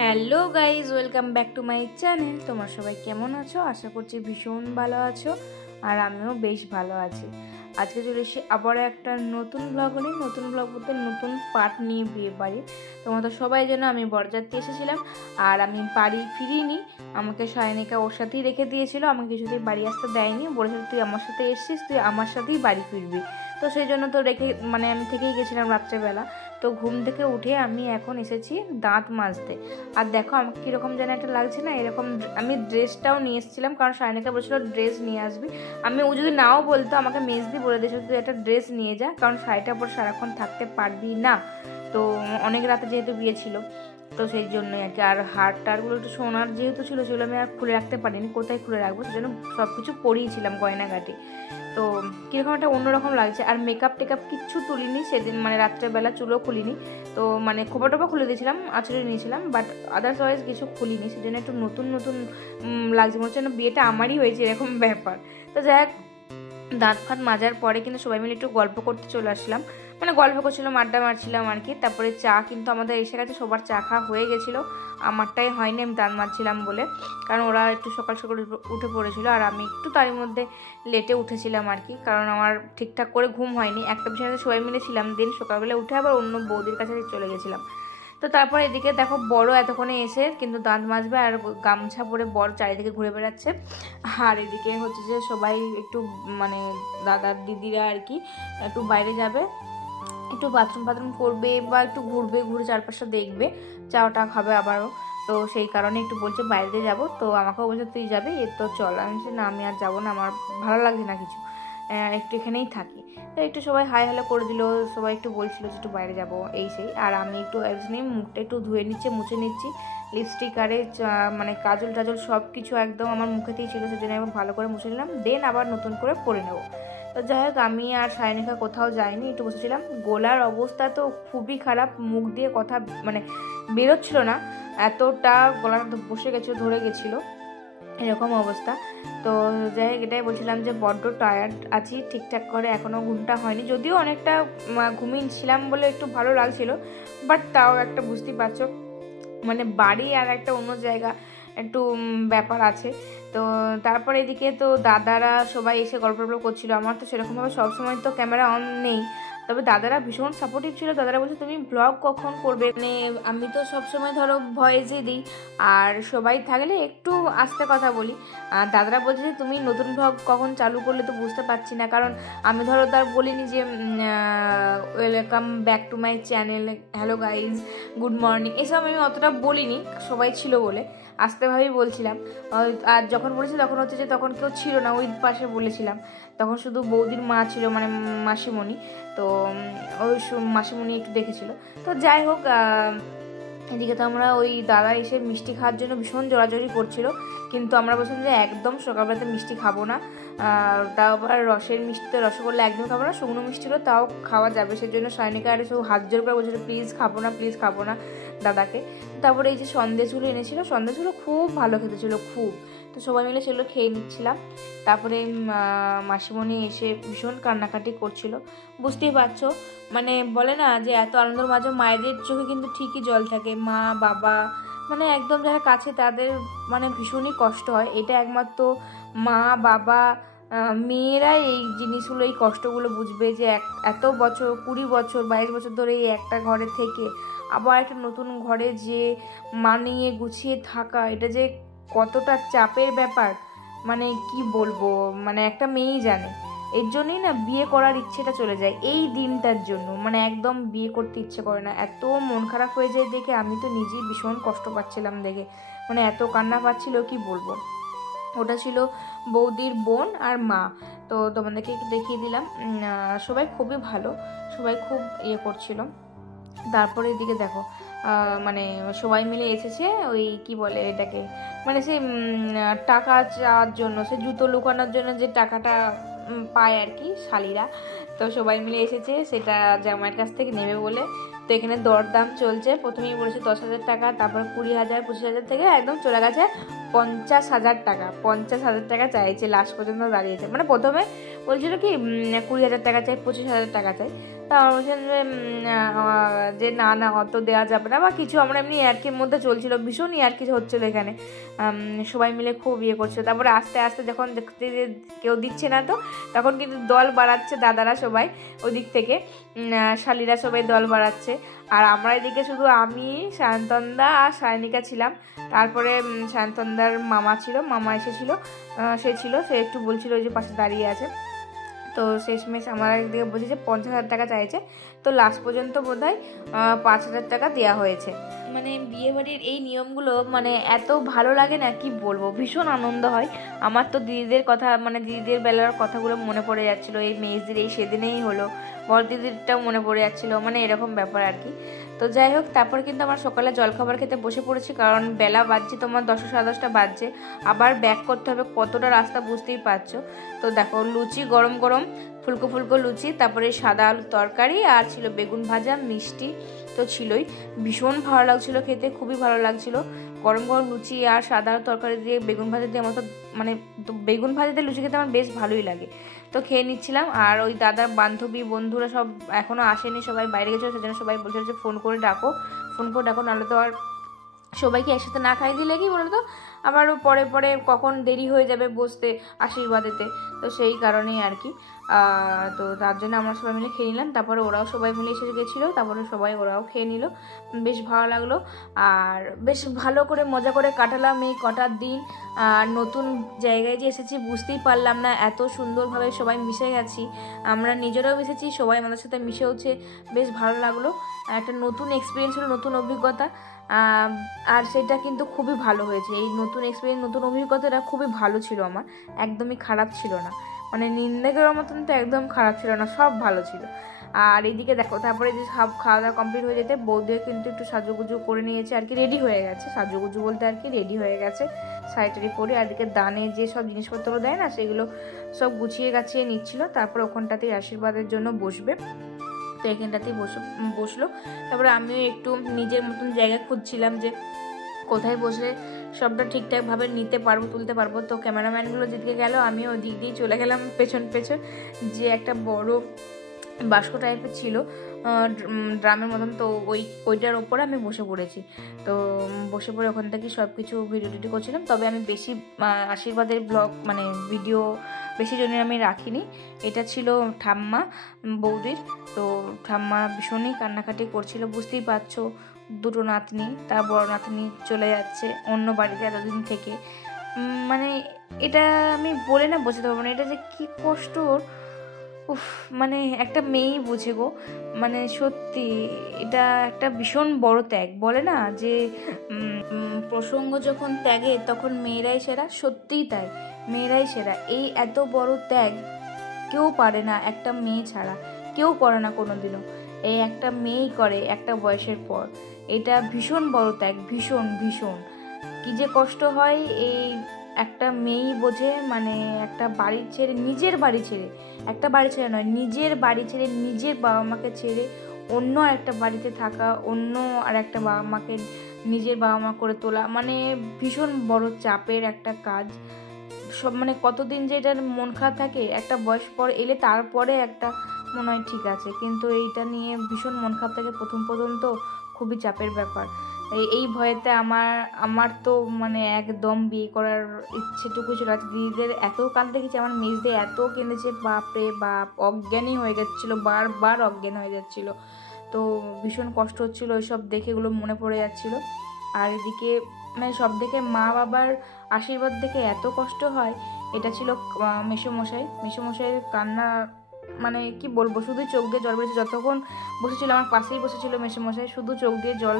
Hello guys, welcome back to my channel. তোমরা সবাই কেমন আছো? আশা করছি ভীষণ ভালো আছো, আর আমিও বেশ ভালো আছি। আজকে চলে এসেছি আবারও একটা নতুন ব্লগ নিয়ে। নতুন ব্লগ বলতে নতুন পার্ট নিয়ে বিয়ে বাড়ি। তোমরা তো সবাই জানো আমি বরযাত্রী এসেছিলাম, আর আমি বাড়ি ফিরিনি। আমাকে সায়নিকা ওর সাথেই রেখে দিয়েছিল, আমাকে কিছুতেই বাড়ি আসতে দেয়নি। বলেছিল তুই আমার সাথে এসেছিস, তুই আমার সাথেই বাড়ি ফিরবি। তো সেই জন্য তো রেখে আমি থেকেই গেছিলাম রাত্রেবেলা। তো ঘুম থেকে উঠে আমি এখন এসেছি দাঁত মাজতে। আর দেখো আমাকে কীরকম যেন একটা লাগছে না, এরকম। আমি ড্রেসটাও নিয়ে এসেছিলাম, কারণ সায়নিকা বলেছিল ড্রেস নিয়ে আসবি। ও যদি নাও বলতো, আমাকে মেজদি বলে দিয়েছিল তুই একটা ড্রেস নিয়ে যা, কারণ শাড়িটার উপর সারাক্ষণ থাকতে পারবি না। তো অনেক রাতে যেহেতু বিয়ে ছিল, তো সেই জন্যই আর কি। আর হার টারগুলো একটু সোনার যেহেতু ছিল, সেগুলো আমি আর খুলে রাখতে পারিনি, কোথায় খুলে রাখবো, সেই জন্য সব কিছু পরিয়েছিলাম গয়নাগাটি। তো কীরকম একটা অন্যরকম লাগছে। আর মেকআপ টেকআপ কিচ্ছু তুলিনি সেদিন, রাত্রেবেলা চুলও খুলিনি। তো খোপা টোপা খুলে দিয়েছিলাম, আঁচড়ে নিয়েছিলাম, বাট আদারওয়াইজ কিছু খুলিনি। সেজন্য একটু নতুন নতুন লাগছে, মনে হচ্ছে না বিয়েটা আমারই হয়েছে এরকম ব্যাপার। তো যাই হোক, দাঁত ফাঁত মাজার পরে কিন্তু সবাই মিলে একটু গল্প করতে চলে আসলাম। গল্প করছিলাম, আড্ডা মারছিলাম আর কি। তারপরে চা কিন্তু আমাদের এসে গেছে, সবার চা খাওয়া হয়ে গেছিলো। আমারটাই হয়নি, আমি দাঁত মারছিলাম বলে, কারণ ওরা একটু সকাল সকাল উঠে পড়েছিল, আর আমি একটু তারই মধ্যে লেটে উঠেছিলাম আর কি, কারণ আমার ঠিকঠাক করে ঘুম হয়নি। একটা বিছানাতে সবাই মিলে ছিলাম, দিন সকালবেলা উঠে আবার অন্য বৌদির কাছে চলে গেছিলাম। তো তারপরে এদিকে দেখো বড় এতক্ষণে এসে কিন্তু দাঁত মাজবে, আর গামছা পরে বড় চারিদিকে ঘুরে বেড়াচ্ছে। আর এদিকে হচ্ছে যে সবাই একটু দাদার দিদিরা আর কি একটু বাইরে যাবে, একটু বাথরুম করবে বা একটু ঘুরবে, ঘুরে চারপাশটা দেখবে, চাটা খাবে আবারও। তো সেই কারণে একটু বলছে বাইরে যাবো। তো আমাকেও বলছে তুই যাবি, এর তো চল। আমি বলছি না, আমি আর যাবো না, আমার ভালো লাগছে না কিছু, একটু এখানেই থাকি। তো একটু সবাই হাই হ্যালো করে দিল, সবাই একটু বলছিল যে একটু বাইরে যাবো এই সেই। আর আমি একটু মুখটা একটু ধুয়ে নিচ্ছি, মুছে নিচ্ছি। লিপস্টিক আরে কাজল টাজল সব কিছু একদম আমার মুখেতেই ছিল, সেজন্য আমি ভালো করে মুছে নিলাম, দেন আবার নতুন করে পরে নেবো। তো যাই হোক, আমি আর সায়নিকা কোথাও যাইনি, একটু বসেছিলাম। গলার অবস্থা তো খুবই খারাপ, মুখ দিয়ে কথা বেরোচ্ছিল না, এতটা গলাটা বসে গেছিলো, ধরে গেছিলো, এরকম অবস্থা। তো যাই হোক, এটাই বলছিলাম যে বড্ড টায়ার্ড আছি, ঠিকঠাক করে এখনও ঘুমটা হয়নি, যদিও অনেকটা ঘুমিয়েছিলাম বলে একটু ভালো লাগছিল, বাট তাও একটা বুঝতেই পারছো, বাড়ি আর একটা অন্য জায়গা একটু ব্যাপার আছে। তো তারপরে এদিকে তো দাদারা সবাই এসে গল্প করছিল। আমার তো সেরকমভাবে সবসময় তো ক্যামেরা অন নেই, তবে দাদারা ভীষণ সাপোর্টিভ ছিল। দাদারা বলছে তুমি ব্লগ কখন করবে, আমি তো সবসময় ধরো ভয়েসই দিই, আর সবাই থাকলে একটু আস্তে কথা বলি। আর দাদারা বলছে যে তুমি নতুন ব্লগ কখন চালু করলে তো বুঝতে পারছি না, কারণ আমি ধরো তার বলিনি যে welcome back to my channel, hello guys, good morning, এসব আমি অতটা বলিনি, সবাই ছিল বলে আস্তেভাবেই বলছিলাম। আর যখন বলেছি তখন হচ্ছে যে তখন কেউ ছিল না, ওই পাশে বলেছিলাম, তখন শুধু বৌদির মা ছিল, মাসিমণি। তো ওই মাসিমণি একটু দেখেছিল। তো যাই হোক, এদিকে তো আমরা ওই দাদা এসে মিষ্টি খাওয়ার জন্য ভীষণ জোরাজোরি করছিল, কিন্তু আমরা বলছিলাম যে একদম সকালবেলাতে মিষ্টি খাবো না, তাও আবার রসের মিষ্টি, তো রসগোল্লা একদম খাবো না, শুকনো মিষ্টিগুলো তাও খাওয়া যাবে। সেই জন্য সায়নিকা আর সব হাত জোর করে বলছিল প্লিজ খাবো না দাদাকে। তারপরে এই যে সন্দেশগুলো এনেছিল, সন্দেশগুলো খুব ভালো খেতে ছিল, খুব। তো সবাই মিলে সেগুলো খেয়ে নিচ্ছিলাম। তারপরে মাসিমণি এসে ভীষণ কান্নাকাটি করছিল, বুঝতেই পারছো। বলে না যে এত আনন্দের মাঝে মায়েদের চোখে কিন্তু ঠিকই জল থাকে। মা বাবা একদম যারা কাছে, তাদের ভীষণই কষ্ট হয়। এটা একমাত্র মা বাবা মেয়েরাই এই জিনিসগুলো, এই কষ্টগুলো বুঝবে, যে এত বছর 20 বছর 22 বছর ধরে এই একটা ঘরে থেকে আবার একটা নতুন ঘরে যে মানিয়ে গুছিয়ে থাকা, এটা যে কতটা চাপের ব্যাপার মানে কি বলবো, মানে একটা মেয়েই জানে। এর জন্যই না বিয়ে করার ইচ্ছেটা চলে যায় এই দিনটার জন্য, মানে একদম বিয়ে করতে ইচ্ছে করে না, এত মন খারাপ হয়ে যায় দেখে। আমি তো নিজেই ভীষণ কষ্ট পাচ্ছিলাম দেখে, মানে এত কান্না পাচ্ছিল কি বলবো। ওটা ছিল বৌদির বোন আর মা। তো তোমাদেরকে একটু দেখিয়ে দিলাম। সবাই খুবই ভালো, সবাই খুব ইয়ে করছিল। তারপরে এদিকে দেখো মানে সবাই মিলে এসেছে ওই কি বলে এটাকে, মানে সেই টাকা চাওয়ার জন্য, সে জুতো লুকানোর জন্য যে টাকাটা পায় আর কি শালিরা। তো সবাই মিলে এসেছে সেটা জামাইয়ের কাছ থেকে নেবে বলে। তো এখানে দরদাম চলছে, প্রথমেই বলেছে 10,000 টাকা, তারপর 20,000, 25,000 থেকে একদম চলে গেছে 50,000 টাকা। 50,000 টাকা চাইছে, লাস্ট পর্যন্ত দাঁড়িয়েছে। মানে প্রথমে বলছিল কি 20,000 টাকা চাই, 25,000 টাকা চাই। তা আমরা বলছেন যে না না অত দেওয়া যাবে না বা কিছু, আমরা এমনি ইয়ার্কির মধ্যে চলছিল, ভীষণ ইয়ার্কি হচ্ছিলো এখানে, সবাই মিলে খুব ইয়ে করছিল। তারপরে আস্তে আস্তে যখন দেখতে কেউ দিচ্ছে না, তো তখন কিন্তু দল বাড়াচ্ছে দাদারা সবাই, ওদিক থেকে শালিরা সবাই দল বাড়াচ্ছে। আর আমরা এদিকে শুধু আমি, সায়ন্তনদা আর সায়নিকা ছিলাম। তারপরে সায়ন্তনদার মামা ছিল, মামা এসেছিলো, সে একটু বলছিল ওই যে পাশে দাঁড়িয়ে আছে। তো শেষমেশ আমার একদিকে বলছে যে 50,000 টাকা চাইছে, তো লাস্ট পর্যন্ত বোধহয় 5,000 টাকা দেওয়া হয়েছে। মানে বিয়েবাড়ির এই নিয়মগুলো মানে এত ভালো লাগে না কি বলবো, ভীষণ আনন্দ হয়। আমার তো দিদিদের কথা, মানে দিদিদের বেলার কথাগুলো মনে পড়ে যাচ্ছিলো, এই মেজদির এই সেদিনেই হলো, বড় দিদিরটাও মনে পড়ে যাচ্ছিলো, মানে এরকম ব্যাপার আর কি। তো যাই হোক, তারপর কিন্তু আমার সকালে জলখাবার খেতে বসে পড়েছি, কারণ বেলা বাজছে তোমার 10, 10:30 বাজছে, আবার ব্যাক করতে হবে, কতটা রাস্তা বুঝতেই পারছো। তো দেখো লুচি গরম গরম ফুলকো ফুলকো লুচি, তারপরে সাদা আলুর তরকারি, আর ছিল বেগুন ভাজা, মিষ্টি তো ছিলই। ভীষণ ভালো লাগছিল খেতে, খুবই ভালো লাগছিল। গরম গরম লুচি আর সাদা আলুর তরকারি দিয়ে বেগুন ভাজা দিয়ে আমার তো মানে বেগুন ভাজা দিয়ে লুচি খেতে আমার বেশ ভালোই লাগে। তো খেয়ে নিচ্ছিলাম। আর ওই দাদার বান্ধবী বন্ধুরা সব এখনও আসেনি, সবাই বাইরে গেছিলো, সেজন্য সবাই বলছিল যে ফোন করে ডাকো, নাহলে তো আর সবাইকে একসাথে না খাই দিলে কি বলতো আবারও পরে পরে কখন দেরি হয়ে যাবে বসতে আশীর্বাদেতে। তো সেই কারণেই আর কি। তো তার জন্য আমরা সবাই মিলে খেয়ে নিলাম। তারপরে ওরাও সবাই মিলে এসে গেছিলো, তারপরে ওরাও খেয়ে নিল, বেশ ভালো লাগলো। আর বেশ ভালো করে মজা করে কাটালাম এই কটা দিন। আর নতুন জায়গায় যে এসেছি বুঝতেই পারলাম না, এত সুন্দরভাবে সবাই মিশে গেছি, আমরা নিজেরাও মিশেছি, সবাই আমাদের সাথে মিশেওছে, বেশ ভালো লাগলো। একটা নতুন এক্সপিরিয়েন্স হলো, নতুন অভিজ্ঞতা। আর সেটা কিন্তু খুবই ভালো হয়েছে, এই নতুন এক্সপিরিয়েন্স, নতুন অভিজ্ঞতাটা খুবই ভালো ছিল আমার, একদমই খারাপ ছিল না, মানে নিন্দা করার মতন তো একদম খারাপ ছিল না, সব ভালো ছিল। আর এইদিকে দেখো, তারপরে যে সব খাওয়া দাওয়া কমপ্লিট হয়ে যেতে বৌদিও কিন্তু একটু সাজুগুজু করে নিয়েছে আর কি, রেডি হয়ে গেছে, সাজুগুজু বলতে আর কি রেডি হয়ে গেছে, শাড়ি পরে। আর এদিকে দানে যে সব জিনিসপত্র দেয় না, সেগুলো সব গুছিয়ে গাছিয়ে নিচ্ছিল। তারপর ওখানটাতেই আশীর্বাদের জন্য বসবে, তো এখানটাতেই বসলো। তারপরে আমিও একটু নিজের মতন জায়গা খুঁজছিলাম যে কোথায় বসলে সবটা ঠিকঠাকভাবে নিতে পারবো, তুলতে পারবো। তো ক্যামেরাম্যানগুলো যেদিকে গেল, আমিও ওই দিক দিয়ে চলে গেলাম পেছন যে একটা বড় বাস্ক টাইপের ছিল ড্রামের মতন, তো ওইটার ওপরে আমি বসে পড়েছি। তো বসে পড়ে ওখান থেকে সব কিছু ভিডিও করছিলাম। তবে আমি বেশি আশীর্বাদের ব্লগ মানে ভিডিও বেশি জনের আমি রাখিনি। এটা ছিল ঠাম্মা বৌদির। তো ঠাম্মা ভীষণই কান্নাকাটি করছিল, বুঝতেই পারছো, দুটো নাতনি, তার বড় নাতনি চলে যাচ্ছে অন্য বাড়িতে এতদিন থেকে। মানে এটা আমি বলে না বোঝাতে পারবো না, এটা যে কি কষ্ট। উফ, মানে একটা মেয়েই বুঝে গো, মানে সত্যি এটা একটা ভীষণ বড় ত্যাগ। বলে না যে প্রসঙ্গ যখন ত্যাগে তখন মেয়েরাই সেরা, সত্যিই তাই, মেয়েরাই সেরা। এই এত বড় ত্যাগ কেউ পারে না, একটা মেয়ে ছাড়া কেউ করে না কোনোদিনও, এই একটা মেয়েই করে একটা বয়সের পর। এটা ভীষণ বড় ত্যাগ, ভীষণ ভীষণ কি যে কষ্ট হয় এই একটা মেয়েই বোঝে। মানে একটা বাড়ি ছেড়ে, নিজের বাড়ি ছেড়ে, একটা বাড়ি ছেড়ে নয়, নিজের বাড়ি ছেড়ে, নিজের বাবা মাকে ছেড়ে অন্য একটা বাড়িতে থাকা, অন্য আর একটা বাবা মাকে নিজের বাবা মা করে তোলা, মানে ভীষণ বড় চাপের একটা কাজ। সব মানে কতদিন যে এটার মন খারাপ থাকে, একটা বয়স পর এলে তারপরে একটা মনে হয় ঠিক আছে, কিন্তু এইটা নিয়ে ভীষণ মন খারাপ থাকে প্রথম তো খুবই চাপের ব্যাপার। এই ভয়েতে আমার তো মানে একদম বিয়ে করার ইচ্ছেটুকু ছিল। আজ দিদিদের এত কাঁদতে দেখেছি, আমার মেজদের এত কেঁদেছে, বাপরে বাপ, অজ্ঞানই হয়ে যাচ্ছিলো, বারবার অজ্ঞান হয়ে যাচ্ছিলো। তো ভীষণ কষ্ট হচ্ছিলো ওইসব দেখে, এগুলো মনে পড়ে যাচ্ছিলো। আর এদিকে মানে সব দেখে মা বাবার আশীর্বাদ দেখে এত কষ্ট হয়। এটা ছিল মেসোমশাইয়ের কান্না, মানে কি বলবো, শুধু চোখ দিয়ে জল বেরিয়েছে। যতক্ষণ বসেছিল আমার পাশেই বসেছিল মেসোমশাই, শুধু চোখ দিয়ে জল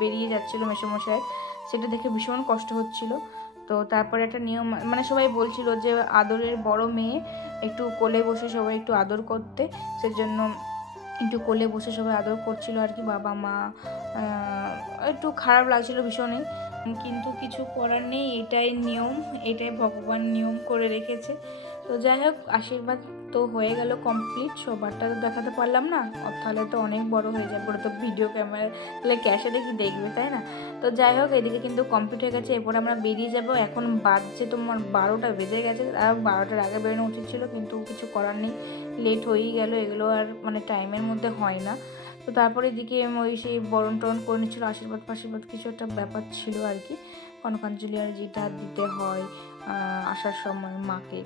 বেরিয়ে যাচ্ছিলো মেসোমশাই, সেটা দেখে ভীষণ কষ্ট হচ্ছিল। তো তারপরে একটা নিয়ম, মানে সবাই বলছিল যে আদরের বড় মেয়ে, একটু কোলে বসে সবাই একটু আদর করতে, সেজন্য একটু কোলে বসে সবাই আদর করছিল আর কি, বাবা মা। একটু খারাপ লাগছিল ভীষণই, কিন্তু কিছু করার নেই, এটাই নিয়ম, এটাই ভগবান নিয়ম করে রেখেছে। তো যাই হোক, আশীর্বাদ তো হয়ে গেল কমপ্লিট। সবারটা তো দেখাতে পারলাম না, তাহলে তো অনেক বড় হয়ে যাবে, ওটা তো ভিডিও ক্যামেরা, তাহলে ক্যাশেটে কি দেখবে, তাই না? তো যাই হোক, এদিকে কিন্তু কমপ্লিট হয়ে গেছে। এরপর আমরা বেরিয়ে যাব। এখন বাজছে তোমার 12টা বেজে গেছে, আর 12টার আগে বেরোনো উচিত ছিল, কিন্তু কিছু করার নেই, লেট হয়েই গেল। এগুলো আর মানে টাইমের মধ্যে হয় না। তো তারপরে এদিকে ওই সেই বরণ টরণ করে নিচ্ছিল, আশীর্বাদ কিছু একটা ব্যাপার ছিল আর কি, কনকাঞ্জলি আর যেটা দিতে হয় আসার সময় মাকে।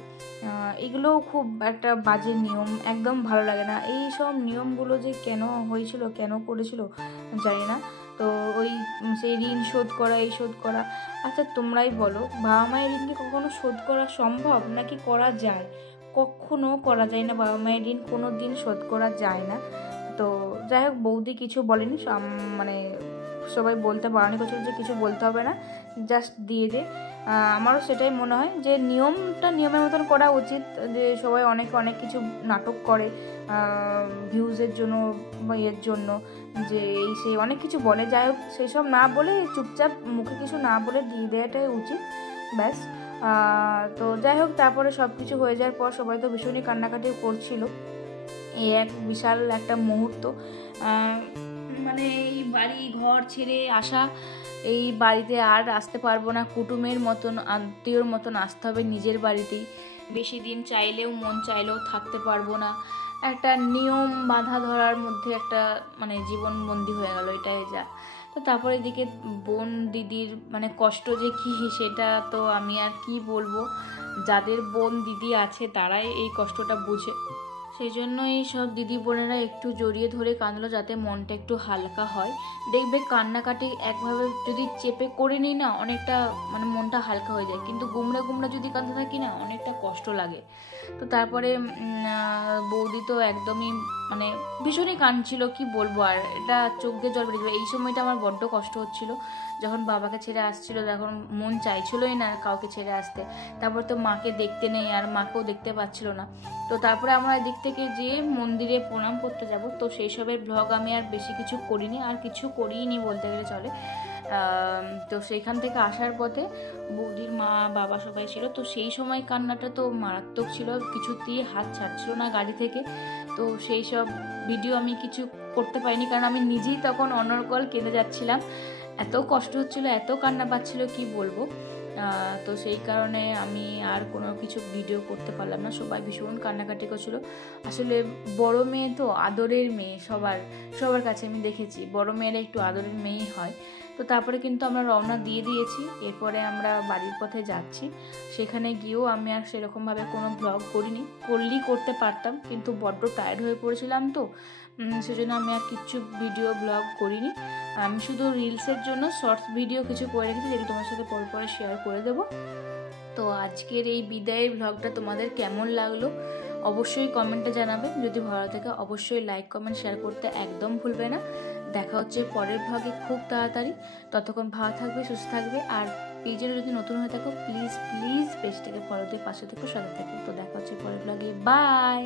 এগুলোও খুব একটা বাজে নিয়ম, একদম ভালো লাগে না। এই সব নিয়মগুলো যে কেন হয়েছিল, কেন করেছিল জানি না। তো ওই সেই ঋণ শোধ করা, এই শোধ করা। আচ্ছা তোমরাই বলো, বাবা মায়ের ঋণ কি কখনো শোধ করা সম্ভব, নাকি করা যায়? কখনো করা যায় না, বাবা মায়ের ঋণ কোনো দিন শোধ করা যায় না। তো যাই হোক, বৌদি কিছু বলেনি, মানে সবাই বলতে বারণ করছিল যে কিছু বলতে হবে না, জাস্ট দিয়ে দে। আমারও সেটাই মনে হয় যে নিয়মটা নিয়মের মতন করা উচিত। যে সবাই অনেক কিছু নাটক করে ভিউজের জন্য বা এর জন্য, যে এই সেই অনেক কিছু বলে। যাই হোক, সেই সব না বলে চুপচাপ মুখে কিছু না বলে দিয়ে দেওয়াটাই উচিত, ব্যাস। তো যাই হোক, তারপরে সব কিছু হয়ে যাওয়ার পর সবাই তো ভীষণই কান্নাকাটি করছিল। এই এক বিশাল একটা মুহূর্ত, মানে এই বাড়ি ঘর ছেড়ে আসা, এই বাড়িতে আর আসতে পারবো না, কুটুমের মতন আত্মীয়র মতন আসতে হবে নিজের বাড়িতেই। বেশি দিন চাইলেও মন চাইলেও থাকতে পারবো না, একটা নিয়ম বাঁধা ধরার মধ্যে একটা মানে জীবনবন্দি হয়ে গেল, এটাই যা। তো তারপরে এদিকে বোন দিদির মানে কষ্ট যে কী, সেটা তো আমি আর কি বলবো, যাদের বোন দিদি আছে তারাই এই কষ্টটা বুঝে। সেই জন্য এই সব দিদি বোনেরা একটু জড়িয়ে ধরে কাঁদলো, যাতে মনটা একটু হালকা হয়। দেখবে কান্নাকাটি একভাবে যদি চেপে করে নিই না, অনেকটা মানে মনটা হালকা হয়ে যায়, কিন্তু গুমড়ে যদি কাঁদতে থাকি না, অনেকটা কষ্ট লাগে। তো তারপরে বৌদি তো একদমই মানে ভীষণই কাঁদছিল, কি বলবো আর, এটা চোখ দিয়ে জল বেরিয়ে যাবে। এই সময়টা আমার বড্ড কষ্ট হচ্ছিল, যখন বাবাকে ছেড়ে আসছিল, তখন মন চাইছিলই না কাউকে ছেড়ে আসতে। তারপর তো মাকে দেখতে নেই, আর মাকেও দেখতে পাচ্ছিল না। তো তারপরে আমরা এদিক থেকে যে মন্দিরে প্রণাম করতে যাব, তো সেই সবের ব্লগ আমি আর বেশি কিছু করিনি, আর কিছু করিনি বলতে গেলে চলে। তো সেইখান থেকে আসার পথে বৌদির মা বাবা সবাই ছিল, তো সেই সময় কান্নাটা তো মারাত্মক ছিল, কিছুতেই হাত ছাড়ছিল না গাড়ি থেকে। তো সেই সব ভিডিও আমি কিছু করতে পারিনি, কারণ আমি নিজেই তখন অনর্গল কেঁদে যাচ্ছিলাম, এত কষ্ট হচ্ছিল, এত কান্না পাচ্ছিল, কি বলবো। তো সেই কারণে আমি আর কোনো কিছু ভিডিও করতে পারলাম না। সবাই ভীষণ কান্নাকাটি করছিল। আসলে বড় মেয়ে তো আদরের মেয়ে, সবার কাছে আমি দেখেছি বড় মেয়েরা একটু আদরের মেয়েই হয়। তো তারপরে কিন্তু আমরা রওনা দিয়ে দিয়েছি, এরপরে আমরা বাড়ির পথে যাচ্ছি। সেখানে গিয়েও আমি আর সেরকমভাবে কোনো ব্লগ করিনি, করতে পারতাম, কিন্তু বড্ড টায়ার্ড হয়ে পড়েছিলাম, তো সেজন্য আমি আর কিচ্ছু ভিডিও ব্লগ করিনি। আমি শুধু রিলসের জন্য শর্টস ভিডিও কিছু করে রেখেছি, যেগুলো তোমার সাথে পরে শেয়ার করে দেবো। তো আজকের এই বিদায়ের ব্লগটা তোমাদের কেমন লাগলো অবশ্যই কমেন্টে জানাবে। যদি ভালো থাকে অবশ্যই লাইক কমেন্ট শেয়ার করতে একদম ভুলবে না। দেখা হচ্ছে পরের ব্লগে খুব তাড়াতাড়ি। ততক্ষণ ভালো থাকবে, সুস্থ থাকবে, আর পেজে যদি নতুন হয়ে থাকো প্লিজ পেজটাকে ফলো দিয়ে পাশে থেকো, সাথে থেকো। তো দেখা হচ্ছে পরের ব্লগে, বাই।